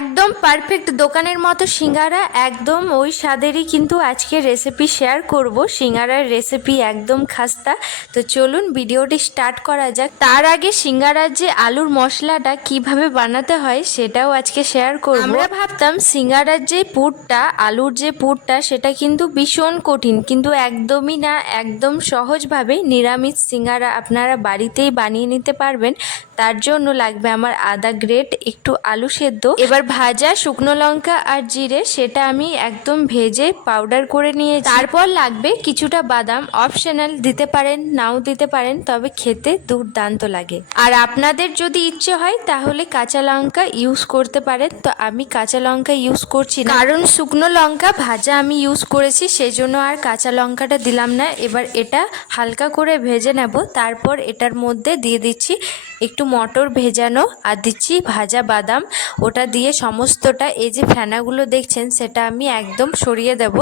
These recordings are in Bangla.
একদম পারফেক্ট দোকানের মতো সিঙ্গারা, একদম ওই স্বাদেরই কিন্তু আজকে রেসিপি শেয়ার করব। সিঙ্গারার রেসিপি একদম খাস্তা। তো চলুন ভিডিওটি স্টার্ট করা যাক। তার আগে সিঙ্গারার যে আলুর মশলাটা কীভাবে বানাতে হয় সেটাও আজকে শেয়ার করব। আমরা ভাবতাম সিঙ্গারার যে পুরটা, আলুর যে পুরটা, সেটা কিন্তু ভীষণ কঠিন, কিন্তু একদমই না, একদম সহজভাবে নিরামিষ সিঙ্গারা আপনারা বাড়িতেই বানিয়ে নিতে পারবেন। তার জন্য লাগবে আমার আদা গ্রেট, একটু আলু সেদ্ধ। এবার ভাজা শুকনো লঙ্কা আর জিরে, সেটা আমি একদম ভেজে পাউডার করে নিয়ে তারপর লাগবে কিছুটা বাদাম অপশনাল দিতে পারেন, নাও দিতে পারেন, তবে খেতে দুর্দান্ত লাগে। আর আপনাদের যদি ইচ্ছে হয়, তাহলে কাঁচা লঙ্কা ইউজ করতে পারেন, তো আমি কাঁচা লঙ্কা ইউজ করছি না। কারণ শুকনো লঙ্কা ভাজা আমি ইউজ করেছি সেই জন্য আর কাঁচা লঙ্কাটা দিলাম না। এবার এটা হালকা করে ভেজে নেব, তারপর এটার মধ্যে দিয়ে দিচ্ছি একটু মটর ভেজানো আর দিচ্ছি ভাজা বাদাম। ওটা দিয়ে সমস্তটা, এই যে ফেনাগুলো দেখছেন, সেটা আমি একদম সরিয়ে দেব।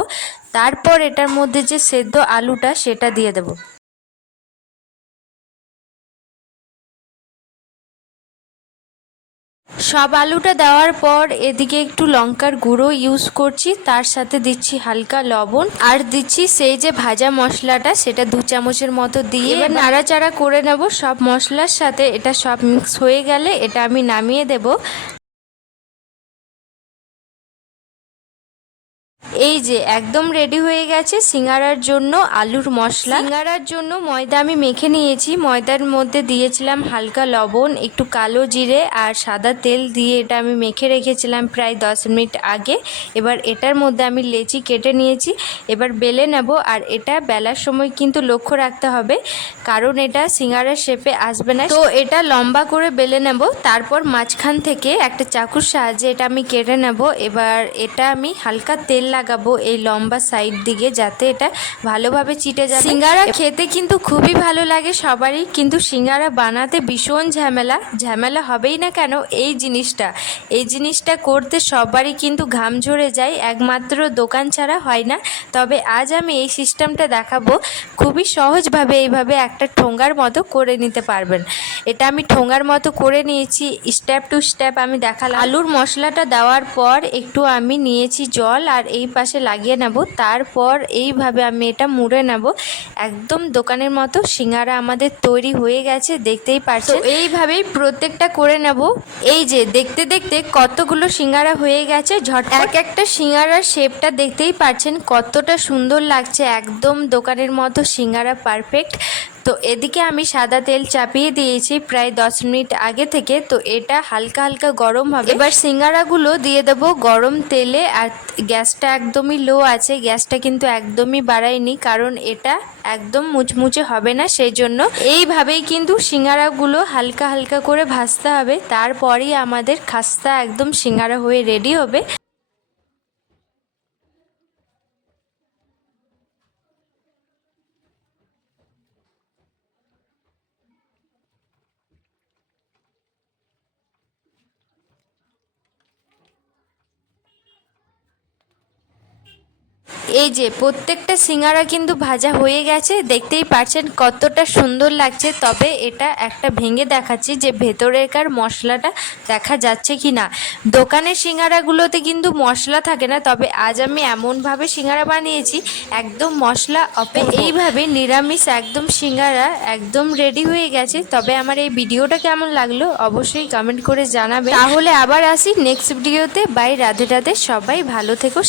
তারপর এটার মধ্যে যে সেদ্ধ আলুটা, সেটা দিয়ে দেব। সব আলুটা দেওয়ার পর এদিকে একটু লঙ্কার গুঁড়ো ইউজ করছি তার সাথে দিচ্ছি হালকা লবণ আর দিচ্ছি সেই যে ভাজা মশলাটা সেটা দু চামচের মতো দিয়ে এবার নাড়াচাড়া করে নেব। সব মশলার সাথে এটা সব মিক্স হয়ে গেলে এটা আমি নামিয়ে দেব। এই যে, একদম রেডি হয়ে গেছে সিঙ্গারার জন্য আলুর মশলা। সিঙ্গারার জন্য ময়দা আমি মেখে নিয়েছি। ময়দার মধ্যে দিয়েছিলাম হালকা লবণ, একটু কালো জিরে আর সাদা তেল দিয়ে এটা আমি মেখে রেখেছিলাম প্রায় দশ মিনিট আগে। এবার এটার মধ্যে আমি লেচি কেটে নিয়েছি। এবার বেলে নেব আর এটা বেলার সময় কিন্তু লক্ষ্য রাখতে হবে, কারণ এটা সিঙ্গারার শেপে আসবে না। তো এটা লম্বা করে বেলে নেব, তারপর মাঝখান থেকে একটা চাকুর সাহায্যে এটা আমি কেটে নেব। এবার এটা আমি হালকা তেল লাগাবো এই লম্বা সাইড দিকে যাতে এটা ভালোভাবে চিটে যায় সিঙ্গারা খেতে কিন্তু খুবই ভালো লাগে সবারই কিন্তু সিঙ্গারা বানাতে ভীষণ ঝামেলা ঝামেলা হবেই না কেন এই জিনিসটা? এই জিনিসটা করতে সবারই কিন্তু ঘাম ঝরে যায় একমাত্র দোকান ছাড়া হয় না। তবে আজ আমি এই সিস্টেমটা দেখাবো খুবই সহজভাবে এইভাবে একটা ঠোঙ্গার মতো করে নিতে পারবেন। এটা আমি ঠোঙ্গার মতো করে নিয়েছি স্টেপ টু স্টেপ আমি দেখালাম। আলুর মশলাটা দেওয়ার পর একটু আমি নিয়েছি জল আর এই পাশে লাগিয়ে নেব। তারপর এইভাবে আমি এটা মুড়ে নেব। একদম দোকানের মতো সিঙ্গারা আমাদের তৈরি হয়ে গেছে দেখতেই পারছ এইভাবেই প্রত্যেকটা করে নেব। এই যে দেখতে দেখতে কতগুলো সিঙ্গারা হয়ে গেছে ঝট এক একটা সিঙ্গারার শেপটা দেখতেই পারছেন কতটা সুন্দর লাগছে। একদম দোকানের মতো সিঙ্গারা পারফেক্ট। তো এদিকে আমি সাদা তেল চাপিয়ে দিয়েছি প্রায় দশ মিনিট আগে থেকে। তো এটা হালকা হালকা গরম হবে। এবার সিঙ্গারাগুলো দিয়ে দেবো গরম তেলে আর গ্যাসটা একদমই লো আছে। গ্যাসটা কিন্তু একদমই বাড়ায়নি কারণ এটা একদম মুচমুচে হবে না সেই জন্য এইভাবেই কিন্তু সিঙ্গারাগুলো হালকা হালকা করে ভাজতে হবে। তারপরেই আমাদের খাস্তা একদম সিঙ্গারা হয়ে রেডি হবে। এই যে প্রত্যেকটা সিঙ্গারা কিন্তু ভাজা হয়ে গেছে দেখতেই পারছেন কতটা সুন্দর লাগছে তবে এটা একটা ভেঙে দেখাচ্ছি যে ভেতরেরকার মশলাটা দেখা যাচ্ছে কি না। দোকানের সিঙ্গারাগুলোতে কিন্তু মশলা থাকে না তবে আজ আমি এমনভাবে সিঙ্গারা বানিয়েছি একদম মশলা অপে এইভাবে নিরামিষ একদম সিঙ্গারা একদম রেডি হয়ে গেছে তবে আমার এই ভিডিওটা কেমন লাগল অবশ্যই কমেন্ট করে জানাবে তাহলে আবার আসি নেক্সট ভিডিওতে বাই রাধে রাধে সবাই ভালো থেকো